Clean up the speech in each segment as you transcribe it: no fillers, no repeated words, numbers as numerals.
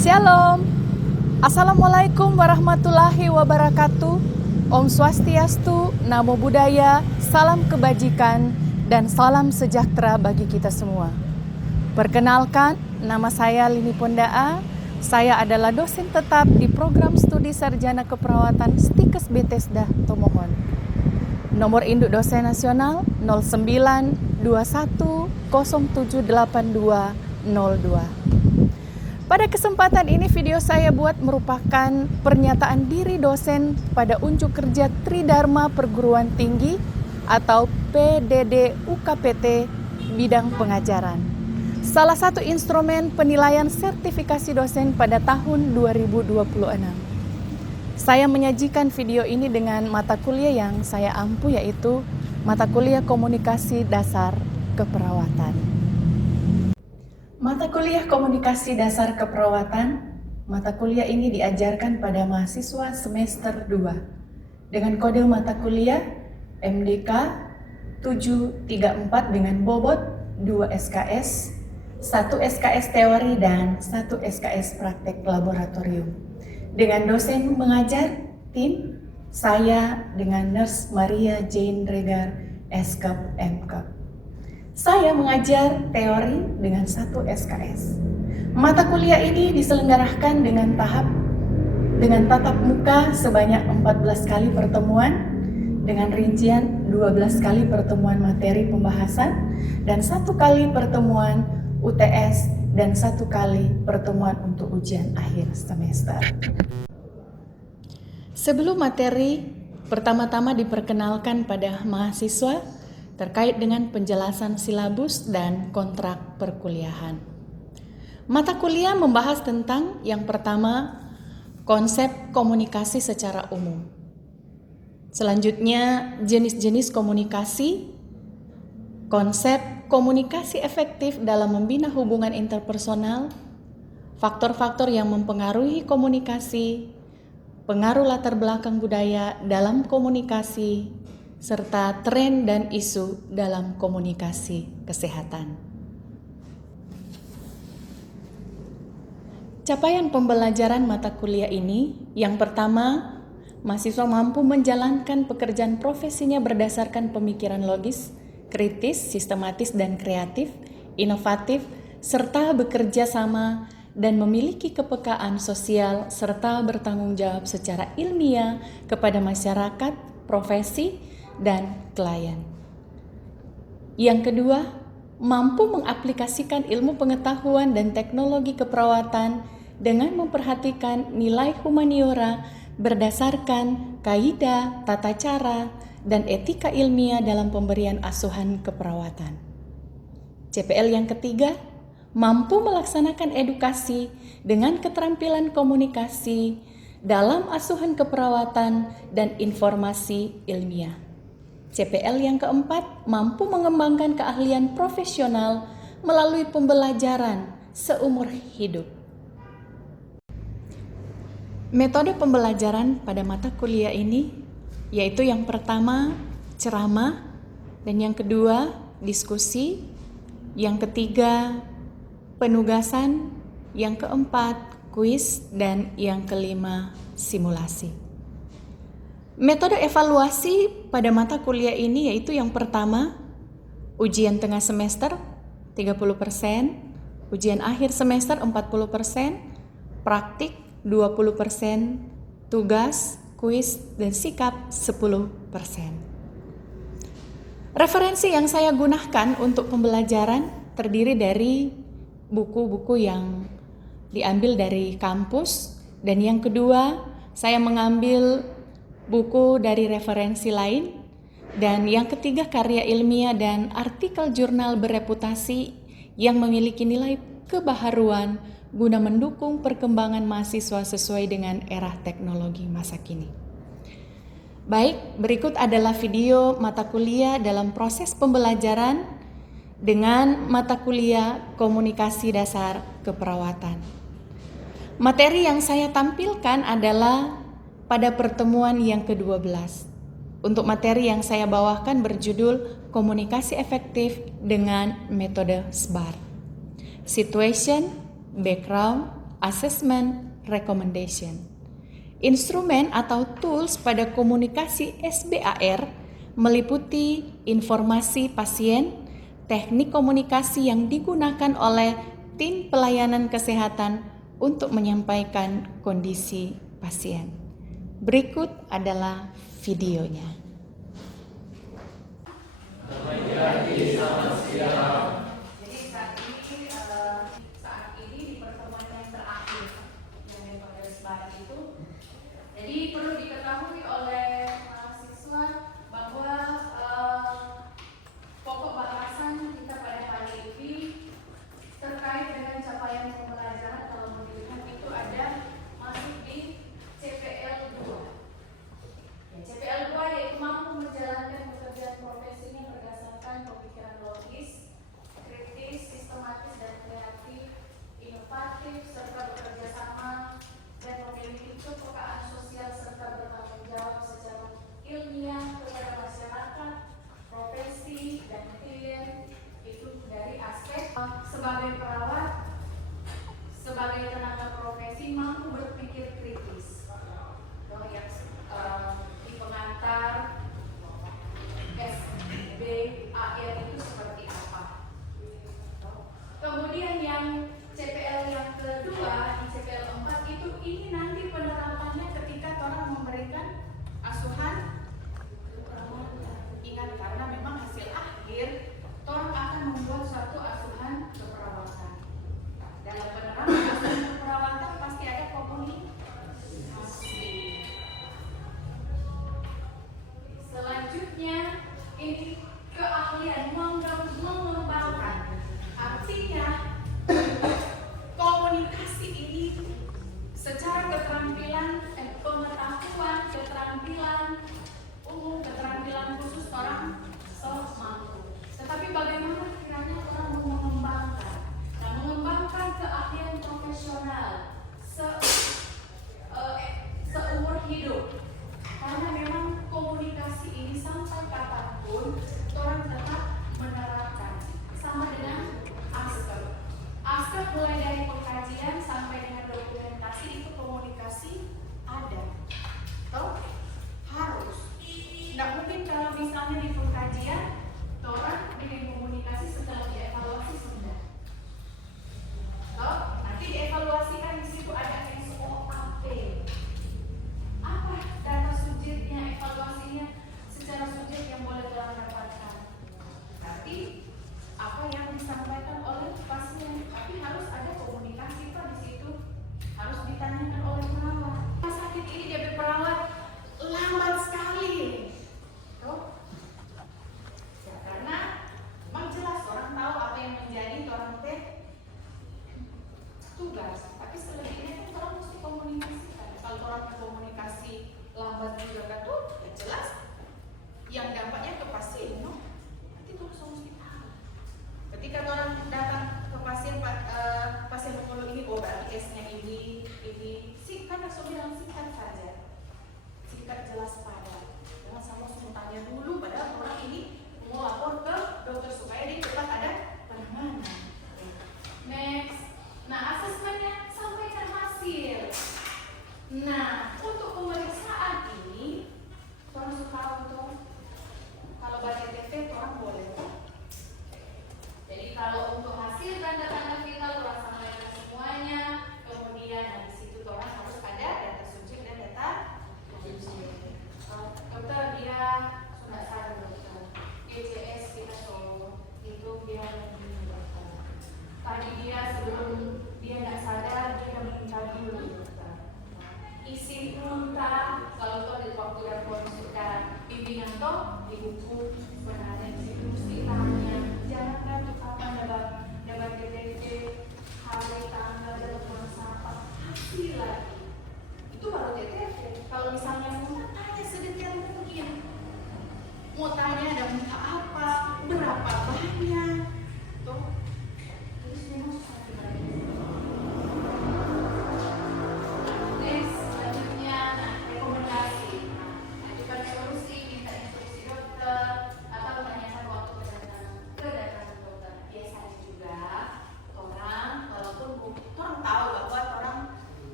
Shalom. Assalamualaikum warahmatullahi wabarakatuh. Om Swastiastu, Namo Buddhaya, salam kebajikan, dan salam sejahtera bagi kita semua. Perkenalkan, nama saya Lini Pondaa. Saya adalah dosen tetap di program studi sarjana keperawatan Stikes Bethesda Tomohon. Nomor induk dosen nasional 0921078202. Pada kesempatan ini video saya buat merupakan pernyataan diri dosen pada unjuk kerja Tridharma Perguruan Tinggi atau PDD UKPT bidang pengajaran. Salah satu instrumen penilaian sertifikasi dosen pada tahun 2026. Saya menyajikan video ini dengan mata kuliah yang saya ampu, yaitu mata kuliah Komunikasi Dasar Keperawatan. Mata kuliah Komunikasi Dasar Keperawatan, mata kuliah ini diajarkan pada mahasiswa semester 2 dengan kode mata kuliah MDK 734 dengan bobot 2 SKS, 1 SKS teori dan 1 SKS praktek laboratorium. Dengan dosen mengajar tim, saya dengan Nurse Maria Jane Regar, SKep MKep. Saya mengajar teori dengan 1 SKS. Mata kuliah ini diselenggarakan dengan tatap muka sebanyak 14 kali pertemuan, dengan rincian 12 kali pertemuan materi pembahasan, dan 1 kali pertemuan UTS, dan 1 kali pertemuan untuk ujian akhir semester. Sebelum materi, pertama-tama diperkenalkan pada mahasiswa terkait dengan penjelasan silabus dan kontrak perkuliahan. Mata kuliah membahas tentang yang pertama, konsep komunikasi secara umum. Selanjutnya, jenis-jenis komunikasi, konsep komunikasi efektif dalam membina hubungan interpersonal, faktor-faktor yang mempengaruhi komunikasi, pengaruh latar belakang budaya dalam komunikasi, serta tren dan isu dalam komunikasi kesehatan. Capaian pembelajaran mata kuliah ini, yang pertama, mahasiswa mampu menjalankan pekerjaan profesinya berdasarkan pemikiran logis, kritis, sistematis, dan kreatif, inovatif, serta bekerja sama dan memiliki kepekaan sosial serta bertanggung jawab secara ilmiah kepada masyarakat, profesi, dan klien. Yang kedua, mampu mengaplikasikan ilmu pengetahuan dan teknologi keperawatan dengan memperhatikan nilai humaniora berdasarkan kaidah, tata cara, dan etika ilmiah dalam pemberian asuhan keperawatan. CPL yang ketiga, mampu melaksanakan edukasi dengan keterampilan komunikasi dalam asuhan keperawatan dan informasi ilmiah. CPL yang keempat, mampu mengembangkan keahlian profesional melalui pembelajaran seumur hidup. Metode pembelajaran pada mata kuliah ini yaitu yang pertama, ceramah, dan yang kedua, diskusi, yang ketiga, penugasan, yang keempat, kuis, dan yang kelima, simulasi. Metode evaluasi pada mata kuliah ini yaitu yang pertama, ujian tengah semester 30%, ujian akhir semester 40%, praktik 20%, tugas, kuis, dan sikap 10%. Referensi yang saya gunakan untuk pembelajaran terdiri dari buku-buku yang diambil dari kampus, dan yang kedua, saya mengambil buku dari referensi lain, dan yang ketiga, karya ilmiah dan artikel jurnal bereputasi yang memiliki nilai kebaharuan guna mendukung perkembangan mahasiswa sesuai dengan era teknologi masa kini. Baik, berikut adalah video mata kuliah dalam proses pembelajaran dengan mata kuliah Komunikasi Dasar Keperawatan. Materi yang saya tampilkan adalah pada pertemuan yang ke-12. Untuk materi yang saya bawakan berjudul Komunikasi Efektif dengan Metode SBAR. Situation, background, assessment, recommendation. Instrumen atau tools pada komunikasi SBAR meliputi informasi pasien, teknik komunikasi yang digunakan oleh tim pelayanan kesehatan untuk menyampaikan kondisi pasien. Berikut adalah videonya. Jadi perlu diketahui oleh mahasiswa bahwa pokok bahasan kita pada hari ini terkait dengan capaian pembelajaran. Kalau mau dilihat itu ada masuk di CPL 2. CPL 2 yaitu mampu menjalankan pekerjaan profesinya berdasarkan pemikiran logis, kritis, sistematis dan kreatif, inovatif serta bekerja sama dan memiliki kepekaan sosial serta bertanggung jawab secara ilmiah kepada masyarakat, profesi, dan klien. Itu dari aspek sebagai perawat, sebagai tenaga profesi mampu berpikir kritis. Di pengantar SBAR itu seperti apa? Kemudian yang CPL yang kedua, di CPL 4 itu ini nanti penerapannya ketika orang memberikan asuhan. Ingat, karena memang hasil akhir orang akan membuat suatu asuhan keperawatan. Dalam penerapan asuhan keperawatan pasti ada komunikasi. Selanjutnya ini keahlian mengembangkan. Artinya komunikasi ini secara keterampilan, pengetahuan, keterampilan umum, keterampilan khusus orang mampu. Tetapi bagaimana kiranya orang mengembangkan? Nah, mengembangkan keahlian profesional seumur hidup. Karena memang komunikasi ini sampai kapanpun orang tetap menerapkan. Sama dengan aspek. Aspek mulai dari pengkajian sampai dengan dokumentasi itu komunikasi ada. Toh harus. Tidak mungkin kalau misalnya di pengkajian orang bikin komunikasi setelah dievaluasi sudah. Toh nanti dievaluasikan di situ ada SOAP. Apa data subjeknya, evaluasinya secara subjek yang boleh orang dapatkan. Tapi apa yang disampaikan oleh pasien, tapi harus ada komunikasi Pak di situ. Harus ditanyakan oleh perawat. Rumah sakit ini jadi perawat lambat sekali. Tuh. Ya, karena memang jelas orang tahu apa yang menjadi orang teh tugas. Tapi selebihnya kan orang mesti komunikasikan. Kalau orang berkomunikasi lambat juga kan tuh, ya jelas yang dampaknya ke pasien, no? Nanti tuh langsung mesti tahu. Ketika orang datang ke pasien, pasien mengeluh ini, oh berarti S-nya ini, singkat langsung bilang singkat saja, singkat jelas padat. Jangan sama langsung tanya dulu, padahal orang ini mau lapor ke dokter supaya dia cepat ada penanganan. Next, nah asesmennya sampaikan hasil. Nah, untuk pemeriksaan ini, orang suka untuk kalau baca TV orang boleh. Jadi kalau untuk hasil tanda-tanda vital orang sampaikan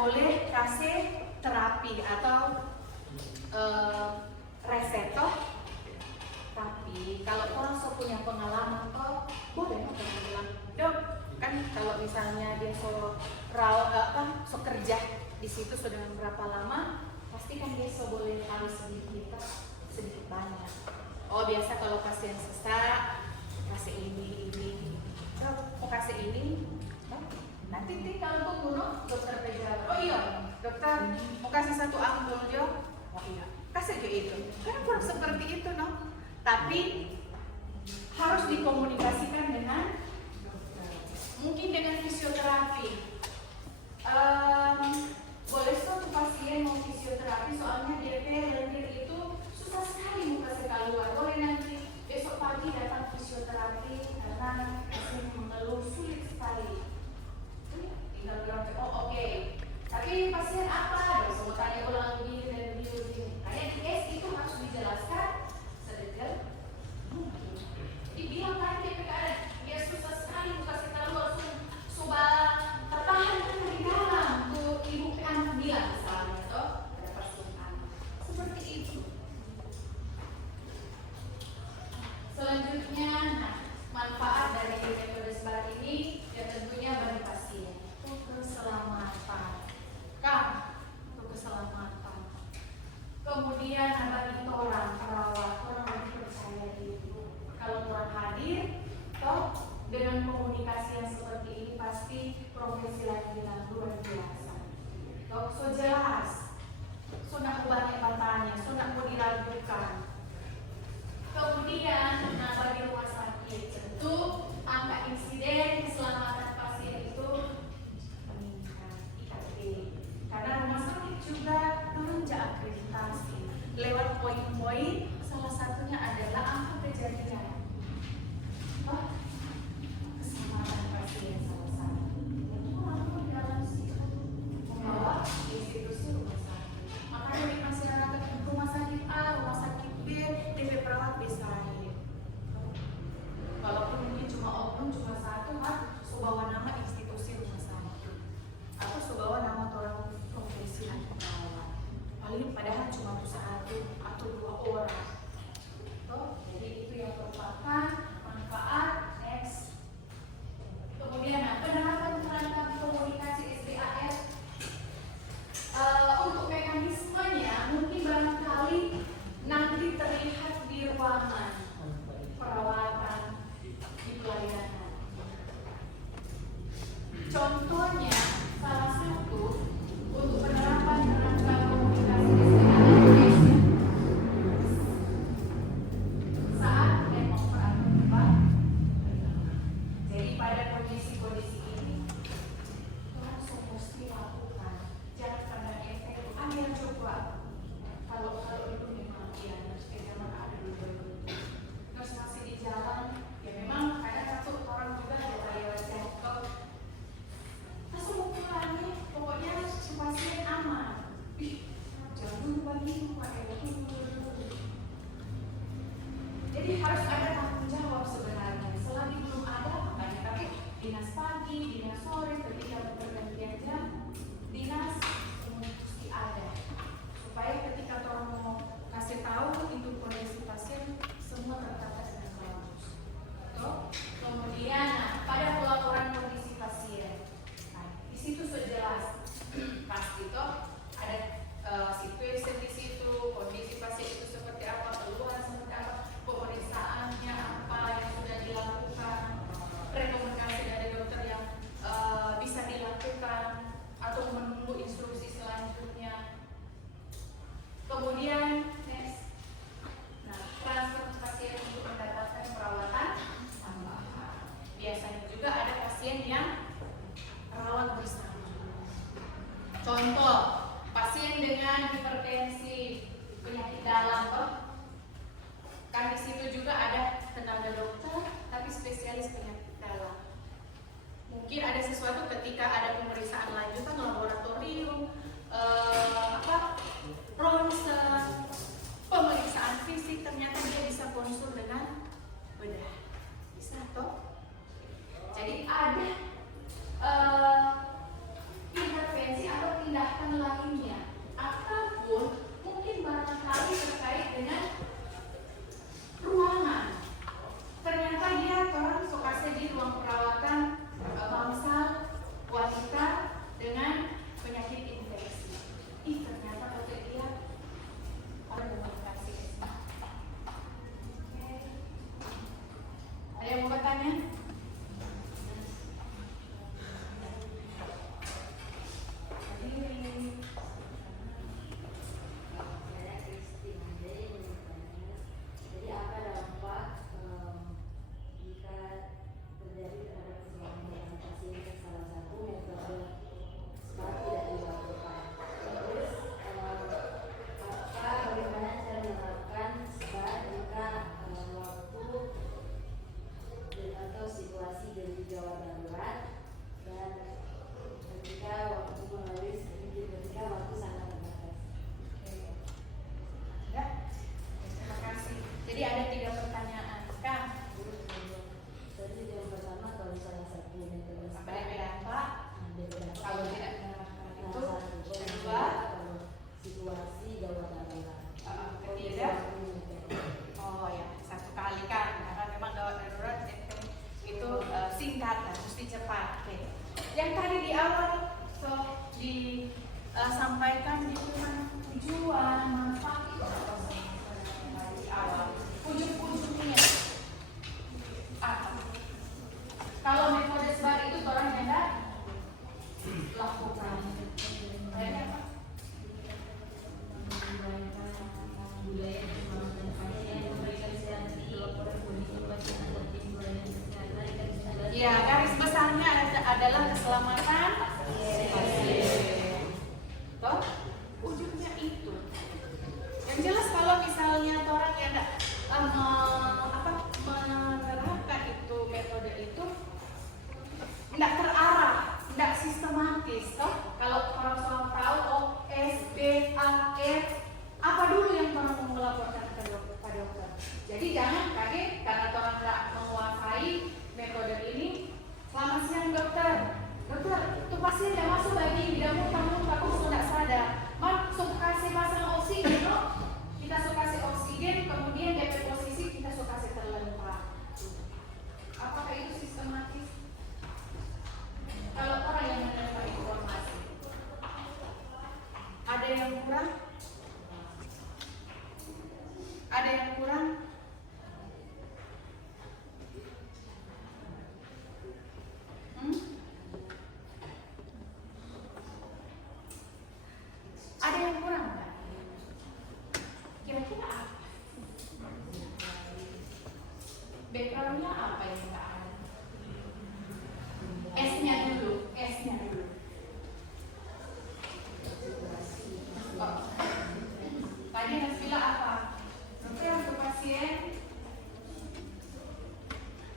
boleh kasih terapi atau resep toh. Tapi kalau orang so punya pengalaman toh boleh orang bilang, dok kan kalau misalnya dia so kerja di situ sudah berapa lama, pasti kan dia so boleh tahu sedikit banyak. Oh biasa kalau pasien sesak kasih ini, dok mau kasih ini, nanti kalau tunggu no, dokter pejabat. Oh iya, dokter mau kasih satu ampul jo. Oh iya, kasih aja itu. Kan kurang seperti itu no. Tapi harus dikomunikasikan dengan dokter. Mungkin dengan fisioterapi. Boleh suatu pasien mau fisioterapi soalnya DP lendir itu susah sekali mau kasih keluar. Boleh nanti besok pagi datang fisioterapi karena pasien mengeluh sulit sekali. Tinggal bilang, oh oke. Tapi pasien apa? Semua tanya ulang begini dan begini. Kayak di case itu harus dijelaskan sedetail mungkin. Dibilang kan dia susah sekali mau kasih keluar, coba tertahan kan dari dalam. Tuh ibu anak bilang misalnya, toh ada pasien anak seperti itu. Selanjutnya, manfaat dari metode SBAR ini ya tentunya bagi pasien untuk keselamatan, untuk keselamatan. Kemudian bagi orang perawat, orang lebih percaya diri. Kalau orang hadir, toh dengan komunikasi yang seperti ini pasti profesi laki-laki luar biasa. Toh so jelas, sudah banyak bertanya, sudah mau diragukan. Kemudian, bagi rumah sakit, tentu angka insiden keselamatan pasien itu meningkat IKP. Karena rumah sakit juga menunjang akreditasi. Lewat poin-poin, salah satunya adalah angka kejadian. Keselamatan pasien salah satu. Yang orang dalam situ membawa institusi disampaikan di tujuan manfaat itu apa sih di awal, ujung-ujungnya apa? Kalau metode SBAR itu orang yang lakukan kayaknya apa? Ya, garis besarnya adalah keselamatan pasien. Toh, ujungnya itu. Yang jelas kalau misalnya orang yang menerapkan itu metode itu tidak terarah, tidak sistematis. Toh, kalau orang selalu tahu S, B, A, R, apa dulu yang orang mau laporkan ke dokter. Jadi jangan kaget karena orang tidak menguasai metode ini. Selamat siang dokter. Dokter, itu pasien yang masuk lagi tidak muntah-muntah, aku sudah sadar. Suka kasih pasang oksigen, no? Kita suka kasih oksigen, kemudian DP posisi kita suka kasih terlempar. Apakah itu sistematis? Kalau orang yang menerima informasi, ada yang kurang? Ada yang kurang? Ada yang kurang nggak? Kira-kira apa? Backgroundnya apa yang nggak ada? S-nya dulu. Oh. Tadi Mas bilang apa? Dokter untuk pasien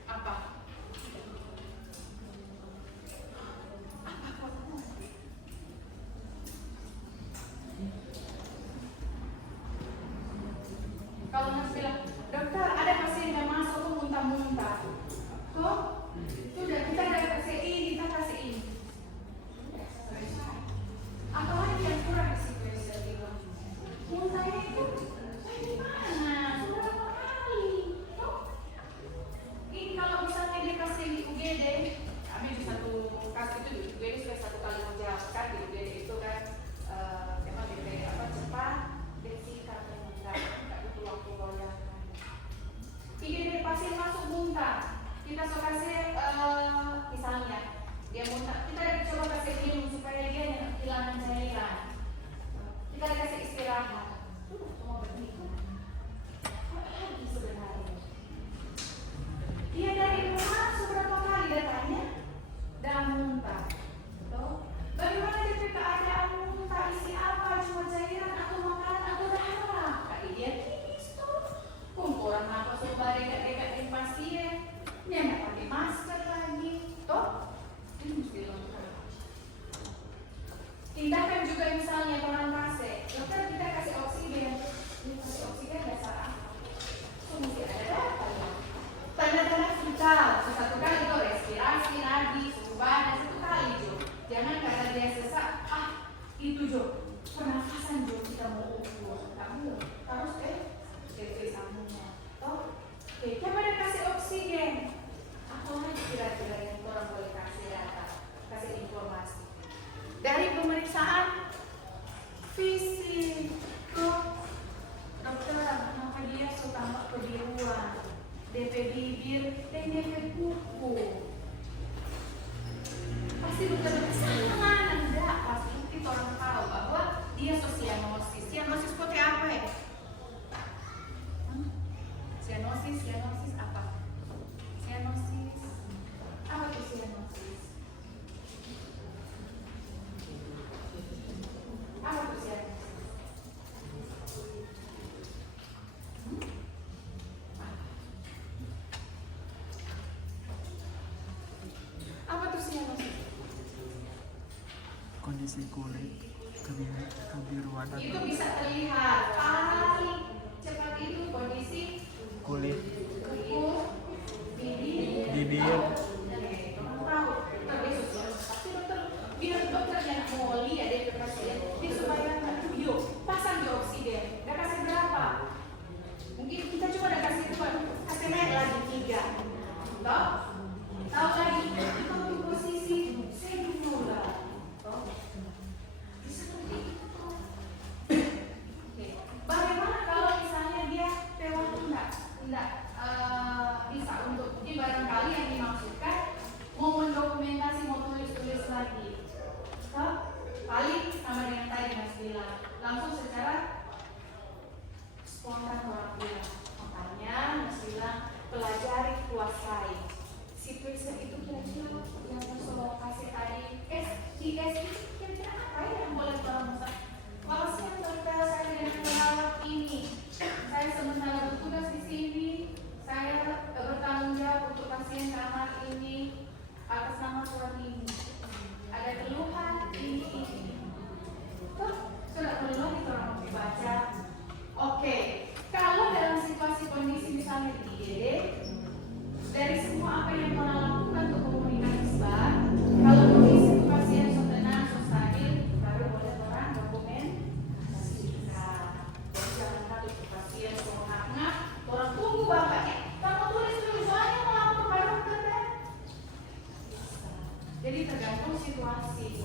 apa? Kalau Mas bilang, dokter ada pasien yang masuk tuh muntah-muntah. Tuh, sudah kita kasih ini, Apa lagi yang kurang di situ saya bilang? Muntahnya itu gimana? Sudah berapa kali? Tuh, ini kalau misalnya dia kasih di UGD, kami di satu kasus itu di UGD sudah 1 kali menjelaskan di UGD itu kan memang DP cepat, bersihkan enggak butuh waktu loyang. IGD pasien masuk muntah, kita suka kasih misalnya dia muntah, kita coba kasih minum supaya dia kehilangan cairan. Kita kasih istirahat. Cuma begitu. Apa lagi sebenarnya? Dia dari rumah seberapa kali datanya dan muntah. Bagaimana dia keadaan muntah, isi apa, cuma cairan atau makanan atau darah? Kali dia tipis tuh. Kumpulan apa supaya dekat-dekat pasien. Dia nggak pakai masker lagi. Toh, ini mesti lengkap. Tindakan juga misalnya orang pasien. Dokter kita kasih oksigen. Ini kasih oksigen dasar apa? Itu mesti ada data ya. Tanda-tanda vital. Satu kali itu respirasi, nadi, suhu badan 1 kali Jo. Jangan karena dia sesak, itu Jo. Pernafasan Jo kita mau ukur. Kamu harus cek sambungnya. Toh, kita pada kasih oksigen. Apa lagi kira-kira yang orang boleh kasih data, kasih informasi? Dari pemeriksaan fisik, dokter, kenapa dia suka kebiruan, DP bibir, dan DP kuku? Pasti dokter sama enggak? Pasti kita orang tahu bahwa dia sianosis. Sianosis seperti apa ya? Sianosis apa? Sianosis apa itu sianosis? Apa itu sianosis? Apa itu sianosis? Kondisi kulit kebiruan Itu atau bisa terlihat paling cepat itu kondisi kulit kuku, bibir, bibir tahu terbesus ya. Tapi dokter biar dokternya mau lihat dari pasien, dia supaya yuk pasang di oksigen. Udah kasih berapa? Mungkin kita cuma udah kasih 2, kasih naik lagi 3. Tahu lagi kalau di posisi sedulur.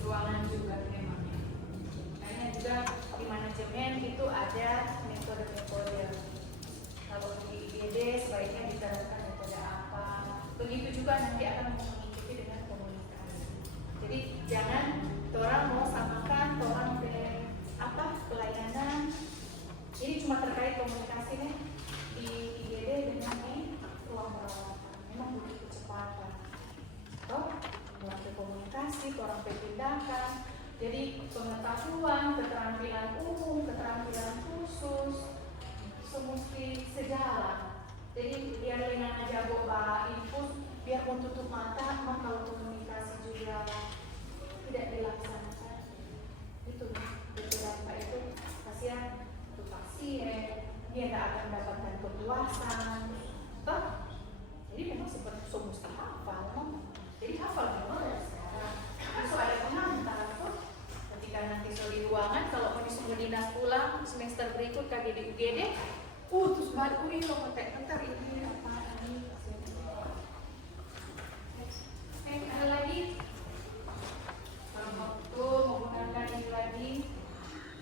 ruangan juga memang. Makanya juga di manajemen itu ada metode-metode. Kalau di IGD sebaiknya diterapkan metode apa. Begitu juga nanti akan mengikuti dengan komunikasi. Jadi jangan orang mau samakan orang dengan apa pelayanan. Ini cuma terkait komunikasi nih di IGD dengan ruang perawatan. Memang butuh kecepatan. Toh, ruang komunikasi, orang tindakan. Jadi pengetahuan, keterampilan umum, keterampilan khusus, semesti sejalan. Jadi biar dengan aja bawa input, biar mau tutup mata, mah kalau komunikasi juga tidak dilaksanakan. Itu beberapa itu kasihan untuk pasien, dia tidak akan mendapatkan kepuasan. Toh, jadi memang seperti mesti hafal, jadi hafal memang dari sekarang. Terus ada pengantar tuh. Ketika nanti di ruangan, kalau mau disuruh dinas pulang semester berikut kami di UGD, terus baru ini lo ntar ini apa ini. Ada lagi? Kalau waktu menggunakan ini lagi,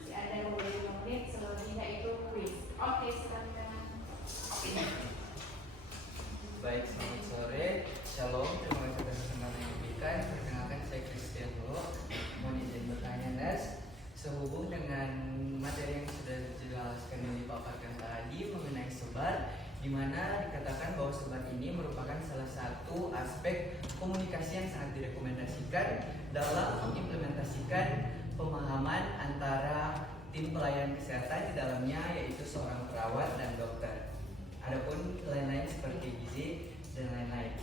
si ada yang boleh 5 menit, selebihnya itu quiz. Oke, silakan. Baik, selamat sore. Shalom, terima kasih atas kesempatan yang diberikan. Perkenalkan, saya Christian Lo. Mohon izin bertanya, Nes. Sehubung dengan materi yang sudah dijelaskan dan dipaparkan tadi mengenai sebar, di mana dikatakan bahwa sebar ini merupakan salah satu aspek komunikasi yang sangat direkomendasikan dalam mengimplementasikan pemahaman antara tim pelayanan kesehatan di dalamnya, yaitu seorang perawat dan dokter. Adapun lain-lain seperti gizi dan lain-lain.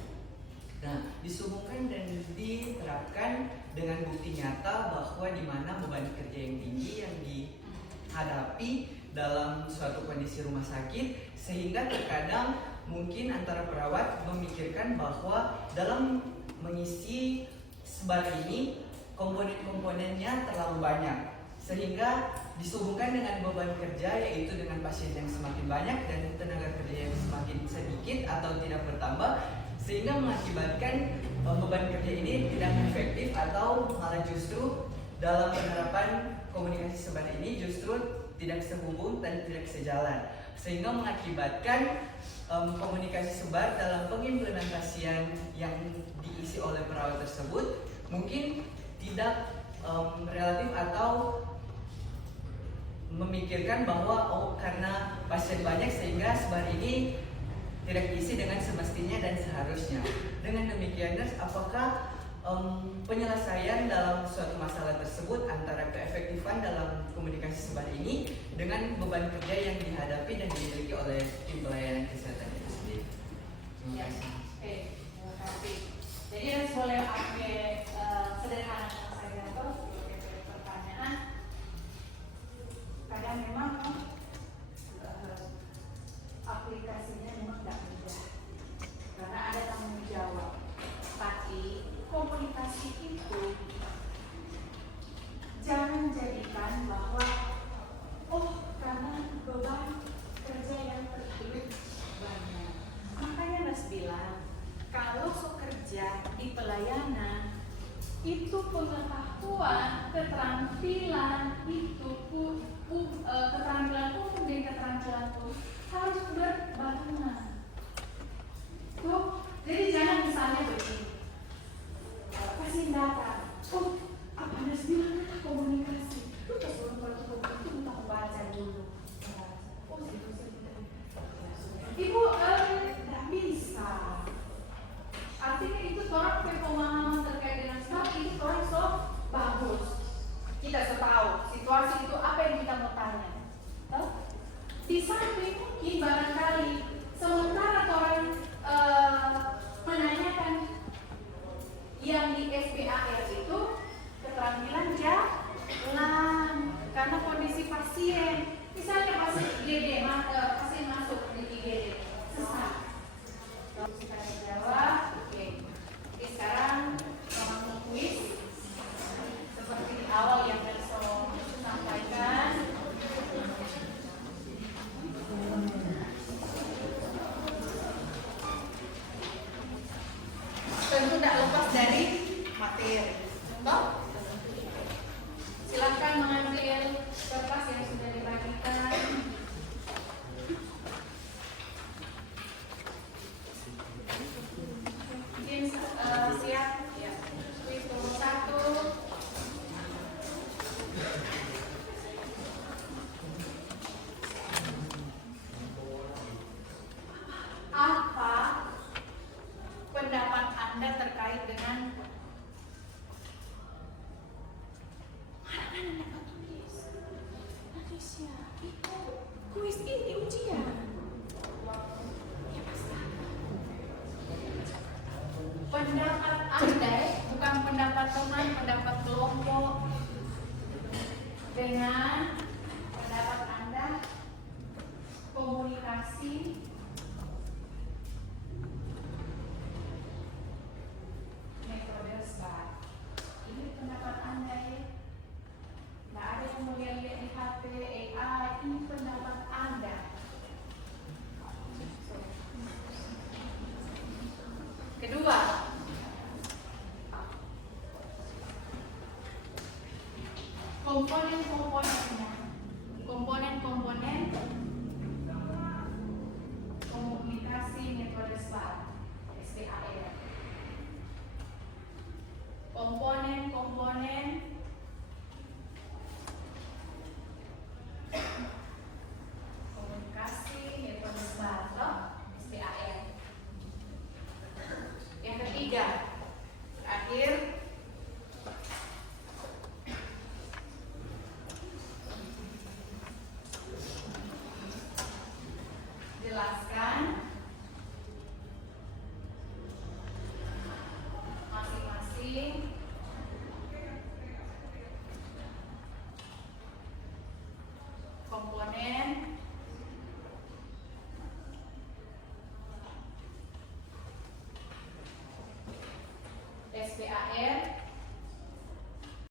Nah, disuguhkan dan diterapkan dengan bukti nyata bahwa di mana beban kerja yang tinggi yang dihadapi dalam suatu kondisi rumah sakit, sehingga terkadang mungkin antara perawat memikirkan bahwa dalam mengisi sebar ini komponen-komponennya terlalu banyak, sehingga disuguhkan dengan beban kerja yaitu dengan pasien yang semakin banyak dan tenaga kerja yang semakin sedikit atau tidak bertambah, sehingga mengakibatkan beban kerja ini tidak efektif atau malah justru dalam penerapan komunikasi sebar ini justru tidak sehubung dan tidak sejalan, sehingga mengakibatkan komunikasi sebar dalam pengimplementasian yang diisi oleh perawat tersebut mungkin tidak relatif atau memikirkan bahwa karena pasien banyak sehingga sebar ini tidak diisi dengan semestinya dan seharusnya. Dengan demikian, apakah penyelesaian dalam suatu masalah tersebut antara keefektifan dalam komunikasi sebar ini dengan beban kerja yang dihadapi dan dimiliki oleh tim pelayanan kesehatan itu sendiri? Terima kasih. Terima kasih. Jadi harus boleh pakai sederhana saya sebagai pertanyaan. Kadang memang aplikasinya memang tidak mudah karena ada tanggung jawab. Tapi komunikasi itu jangan jadikan bahwa karena beban kerja yang terlalu banyak. Makanya Mas bilang kalau kerja di pelayanan itu pengetahuan, keterampilan itu keterampilan umum dan keterampilan khusus harus berbarengan. Jadi jangan misalnya begini, kasih data, apa Nas bilang komunikasi, terus kalau itu kita membaca dulu. Ibu tidak bisa. Artinya itu orang pemahaman terkait dengan smart itu orang so bagus. Kita tahu situasi itu apa yang kita mau tanya. Di samping mungkin barangkali sementara orang menanyakan yang di SBAR itu keterampilan jalan karena kondisi pasien. Bisa di ujian. Ya, pasti. Pendapat Anda, bukan pendapat teman, pendapat kelompok. Dengan pendapat Anda, komunikasi metode STAR. Ini pendapat Anda ya. Nggak ada yang mau lihat di HP, AI, ini pendapat Anda. Kedua, komponen-komponennya. Komponen-komponen komunikasi metode STAR.